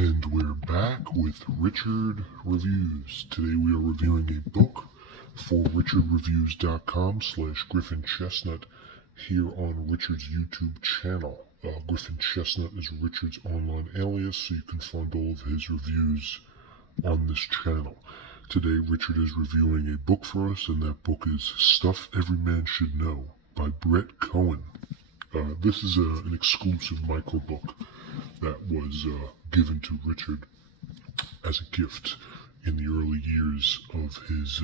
And we're back with Richard Reviews. Today we are reviewing a book for richardreviews.com/Griffin Chestnut here on Richard's YouTube channel. Griffin Chestnut is Richard's online alias, so you can find all of his reviews on this channel. Today Richard is reviewing a book for us, and that book is Stuff Every Man Should Know by Brett Cohen. This is an exclusive microbook that was given to Richard as a gift in the early years of his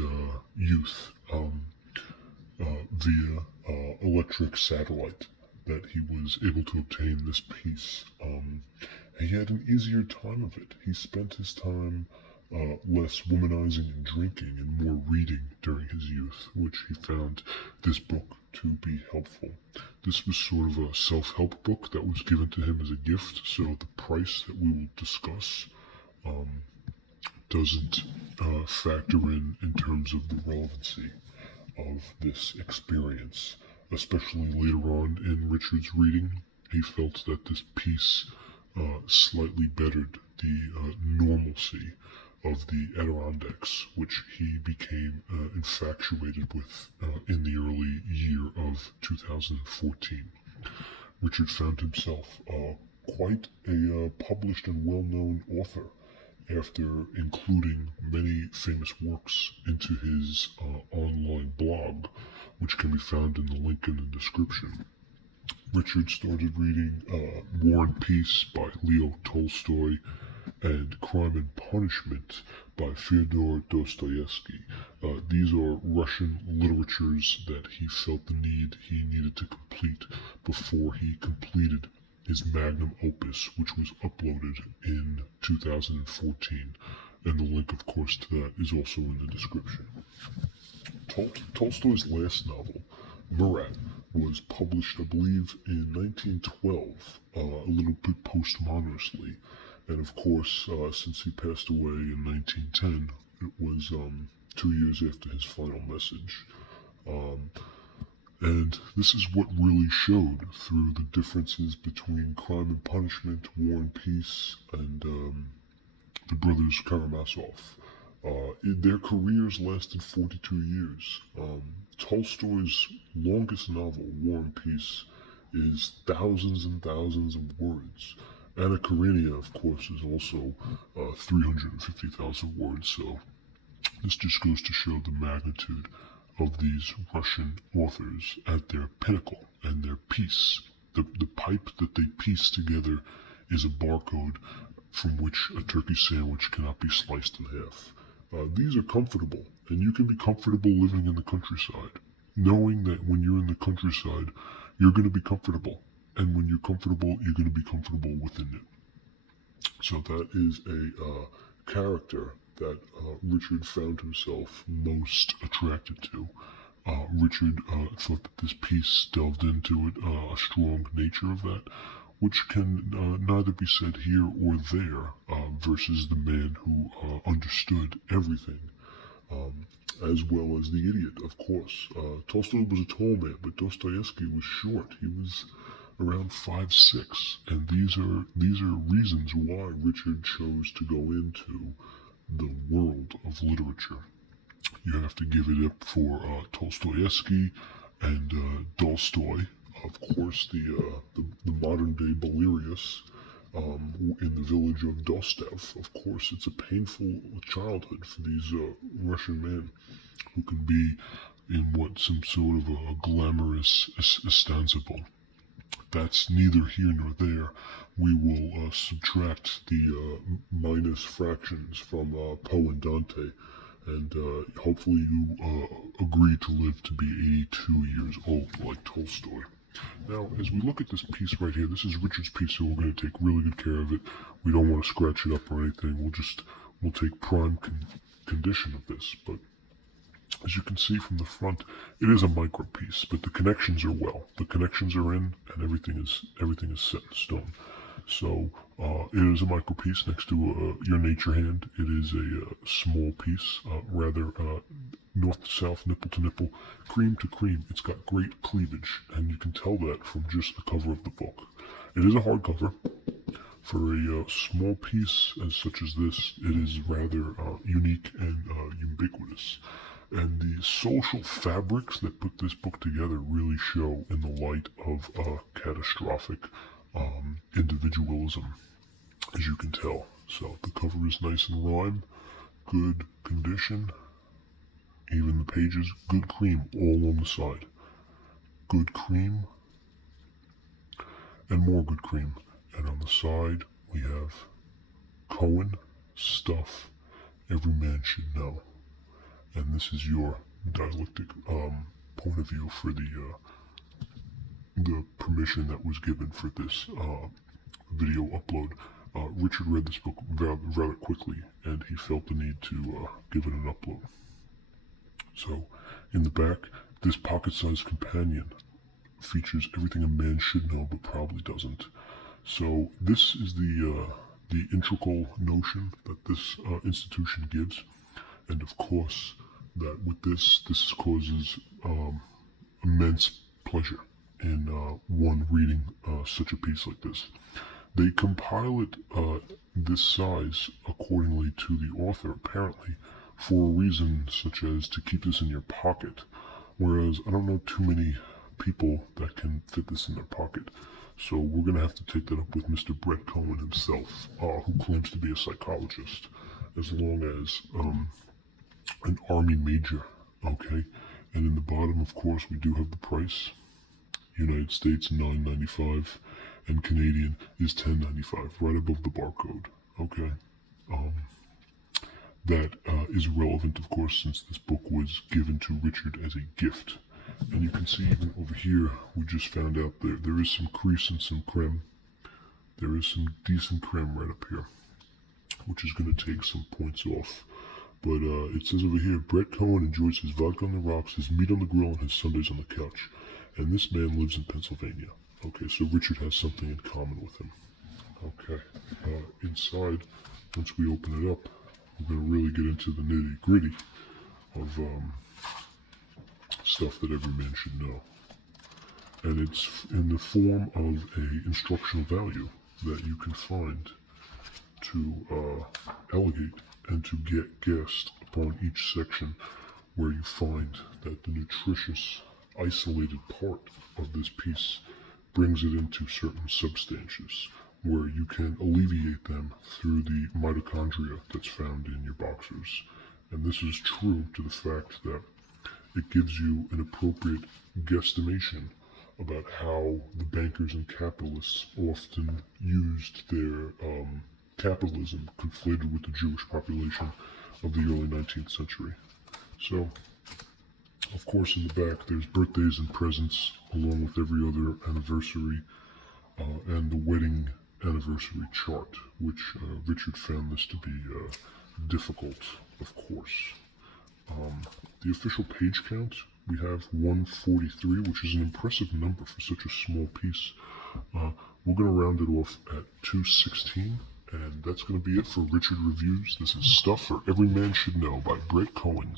youth via electric satellite that he was able to obtain this piece. He had an easier time of it. He spent his time less womanizing and drinking and more reading during his youth, which he found this book to be helpful. This was sort of a self-help book that was given to him as a gift, so the price that we will discuss doesn't factor in terms of the relevancy of this experience. Especially later on in Richard's reading, he felt that this piece slightly bettered the normalcy of the Adirondacks, which he became infatuated with in the early year of 2014. Richard found himself quite a published and well-known author after including many famous works into his online blog, which can be found in the link in the description. Richard started reading War and Peace by Leo Tolstoy and Crime and Punishment by Fyodor Dostoevsky. These are Russian literatures that he felt he needed to complete before he completed his magnum opus, which was uploaded in 2014. And the link, of course, to that is also in the description. Tolstoy's last novel, Murat, was published, I believe, in 1912, a little bit posthumously. And of course, since he passed away in 1910, it was 2 years after his final message. And this is what really showed through the differences between Crime and Punishment, War and Peace, and the brothers Karamazov. Their careers lasted 42 years. Tolstoy's longest novel, War and Peace, is thousands and thousands of words. Anna Karenina, of course, is also 350,000 words, so this just goes to show the magnitude of these Russian authors at their pinnacle and their piece. The pipe that they piece together is a barcode from which a turkey sandwich cannot be sliced in half. These are comfortable, and you can be comfortable living in the countryside, knowing that when you're in the countryside, you're going to be comfortable. And when you're comfortable, you're going to be comfortable within it. So that is a character that Richard found himself most attracted to. Richard thought that this piece delved into it, a strong nature of that, which can neither be said here or there versus the man who understood everything, as well as the idiot, of course. Tolstoy was a tall man, but Dostoevsky was short. He was around 5'6", and these are reasons why Richard chose to go into the world of literature. You have to give it up for Dostoevsky and Tolstoy, of course, the modern day Belerius in the village of Dostev. Of course, it's a painful childhood for these Russian men who can be in some sort of a glamorous Istanbul. That's neither here nor there. We will subtract the minus fractions from Poe and Dante, and hopefully you agree to live to be 82 years old like Tolstoy. Now, as we look at this piece right here, this is Richard's piece, so we're going to take really good care of it. We don't want to scratch it up or anything. We'll take prime condition of this, but as you can see from the front, it is a micro piece, but the connections are the connections are in, and everything is set in stone. So it is a micro piece next to your nature hand. It is a small piece, rather north to south, nipple to nipple, cream to cream. It's got great cleavage, and you can tell that from just the cover of the book. It is a hardcover. For a small piece as such as this, it is rather unique and ubiquitous. And the social fabrics that put this book together really show in the light of catastrophic individualism, as you can tell. So the cover is nice and rhyme, good condition, even the pages, good cream all along the side. Good cream and more good cream. And on the side, we have Cohen stuff every man should know. And this is your dialectic point of view for the permission that was given for this video upload. Richard read this book rather quickly, and he felt the need to give it an upload. So, in the back, this pocket-sized companion features everything a man should know but probably doesn't. So this is the integral notion that this institution gives, and of course that with this causes immense pleasure in one reading such a piece like this. They compile it this size accordingly to the author, apparently, for a reason such as to keep this in your pocket, whereas I don't know too many people that can fit this in their pocket. So we're going to have to take that up with Mr. Brett Cohen himself, who claims to be a psychologist, as long as an Army major, okay? And in the bottom, of course, we do have the price. United States, $9.95, and Canadian is $10.95, right above the barcode, okay? That is relevant, of course, since this book was given to Richard as a gift. And you can see even over here, we just found out there is some crease and some creme. There is some decent creme right up here, which is going to take some points off. But it says over here, Brett Cohen enjoys his vodka on the rocks, his meat on the grill, and his Sundays on the couch. And this man lives in Pennsylvania. Okay, so Richard has something in common with him. Okay, inside, once we open it up, we're going to really get into the nitty-gritty of stuff that every man should know. And it's in the form of a instructional value that you can find to allegate and to get guessed upon each section, where you find that the nutritious isolated part of this piece brings it into certain substances where you can alleviate them through the mitochondria that's found in your boxers. And this is true to the fact that it gives you an appropriate guesstimation about how the bankers and capitalists often used their capitalism conflated with the Jewish population of the early 19th century. So, of course, in the back, there's birthdays and presents, along with every other anniversary, and the wedding anniversary chart, which Richard found this to be difficult, of course. The official page count, we have 143, which is an impressive number for such a small piece. We're going to round it off at 216, and that's going to be it for Richard Reviews. This is Stuff for Every Man Should Know by Brett Cohen.